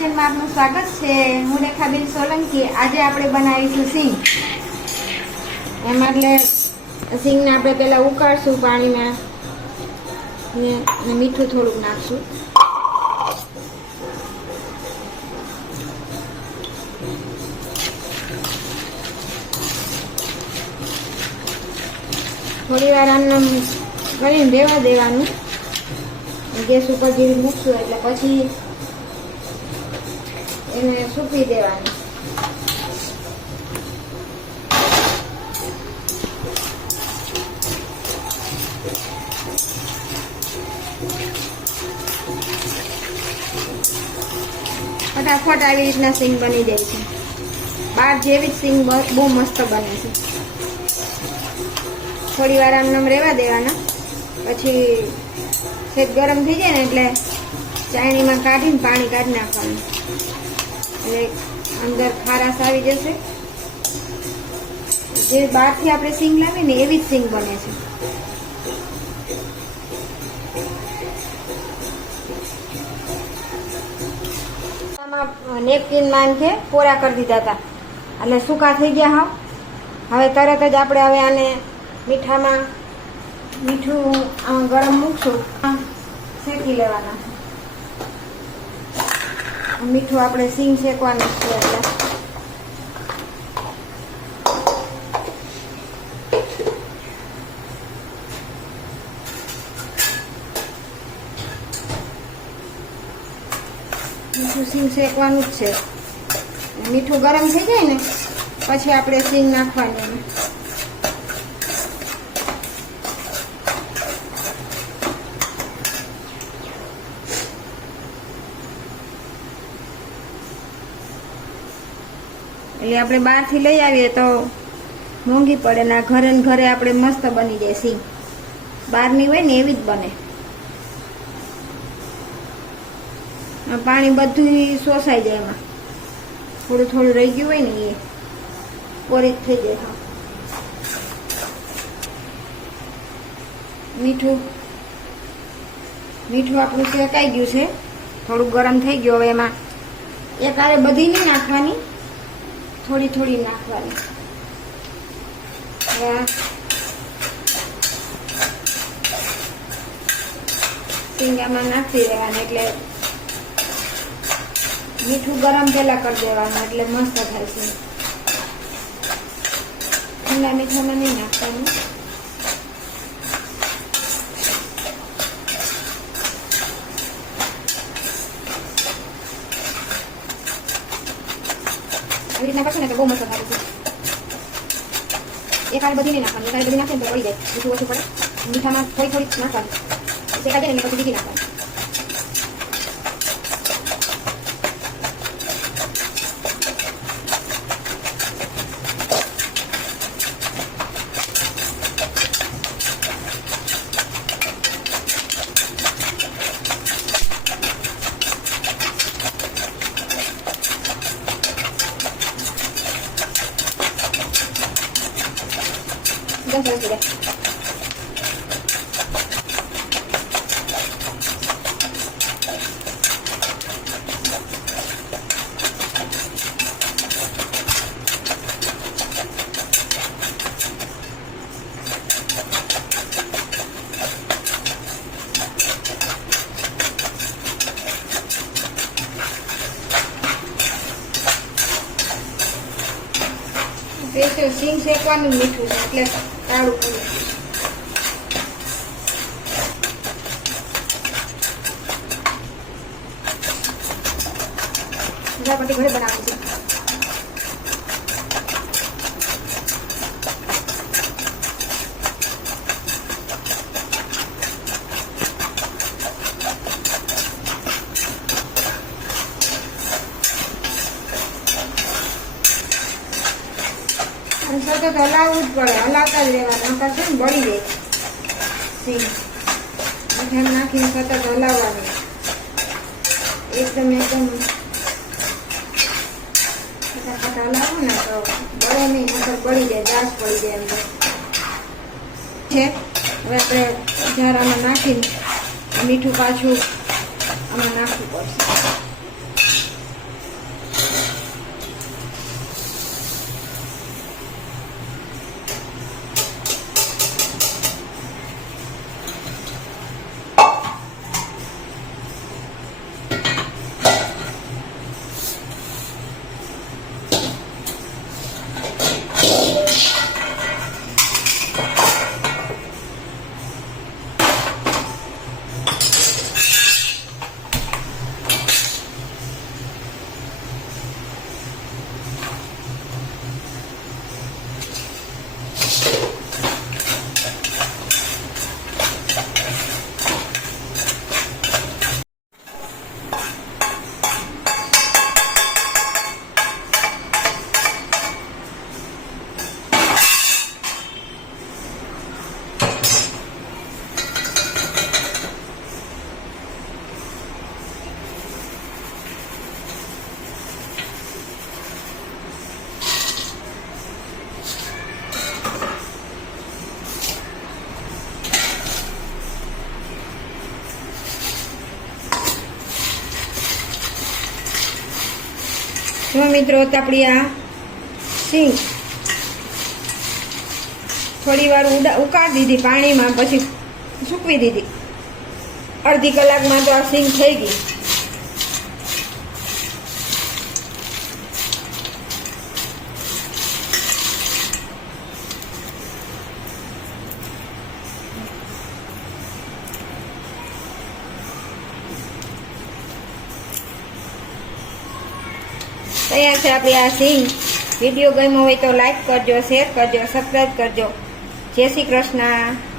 કિચનમાં આપનું સ્વાગત છે। હું રેખાબેન સોલંકી। આજે આપણે બનાવીશું સિંગ। એમાં એટલે સિંગને આપણે પહેલાં ઉકાળશું પાણીમાં ને મીઠું થોડુંક નાખશું। થોડી વાર આમ કરીને રહેવા દેવાનું। ગેસ ઉપર જેવી મૂકશું એટલે પછી એને સૂકવી દેવાનું। ફટાફટ આવી રીતના સિંગ બની જાય છે। બહાર જેવી જ સિંગ બહુ મસ્ત બને છે। થોડી વાર આમ રહેવા દેવાના, પછી સેજ ગરમ થઈ જાય ને એટલે ચાયણીમાં કાઢીને પાણી કાઢી નાખવાનું, એટલે અંદર ખારાશ આવી જશે। જે બહારથી આપણે સિંગ લાવીએ ને એવી જ સિંગ બને છે। આમાં નેપકિનમાં કે કોરા કરી દીધા હતા એટલે સૂકા થઈ ગયા। હવે તરત જ આપણે આને મીઠું ગરમ મૂકશું, શેકી લેવાના। મીઠું આપણે સિંગ શેકવાનું છે એટલે મીઠું સિંગ શેકવાનું જ છે। મીઠું ગરમ થઈ જાય ને પછી આપણે સિંગ નાખવાની। એટલે આપણે બહારથી લઈ આવીએ તો મોંઘી પડે ને ઘરે ને ઘરે આપણે મસ્ત બની જાય સિંગ। બહારની હોય ને એવી જ બને। પાણી બધું શોષાઈ જાય, એમાં થોડું થોડું રહી ગયું હોય ને એ કોરી થઈ જાય। મીઠું આપણું શેકાઈ ગયું છે, થોડું ગરમ થઈ ગયું। હવે એમાં એક આરે બધી નહીં નાખવાની, થોડી થોડી નાખવાની। સિંગામાં નાખી દેવાની, એટલે મીઠું ગરમ પહેલા કરી દેવાનું એટલે મસ્ત થાય છે। ઠંડા મીઠામાં નહીં નાખવાનું। આવી રીતના કરશો ને તો બહુ મસ્ત થાય છે। એક આરે બધી નહીં નાખવાની, એક આરે બધી નાખીને તો પડી જાય, મીઠું ઓછું પડે। મીઠામાં થોડી થોડી નાખવાની, શેકાઈ જાય ને પછી બીજી નાખવાની। એકદમ સરસ થઈ જાય। સિંગ શેકવાનું મીઠું છે એટલે કાળું પડે। પટ્ટી ઘરે બનાવવાની છે। સતત હલાવવું જ પડે, હલાવતા જ રહેવાનું, નકર છે ને બળી જાય સિંગ। મીઠામાં નાખીને સતત હલાવવાનું, એકદમ ફટાફટ હલાવો ને તો બળે નહીં, નકર બળી જાય, ડાસ પડી જાય અંદર છે। હવે આપણે ઝારામાં નાખીને મીઠું પાછું આમાં નાખવું પડશે। જો મિત્રો આપણી આ સિંગ થોડી વાર ઉકાળી દીધી પાણીમાં, પછી સૂકવી દીધી. અડધી કલાકમાં તો આ સિંગ થઈ ગઈ. તૈયાર છે આપણી આ સિંગ. વિડીયો ગમ્યો હોય તો લાઈક કરજો, શેર કરજો, સબસ્ક્રાઈબ કરજો. જય શ્રી કૃષ્ણ.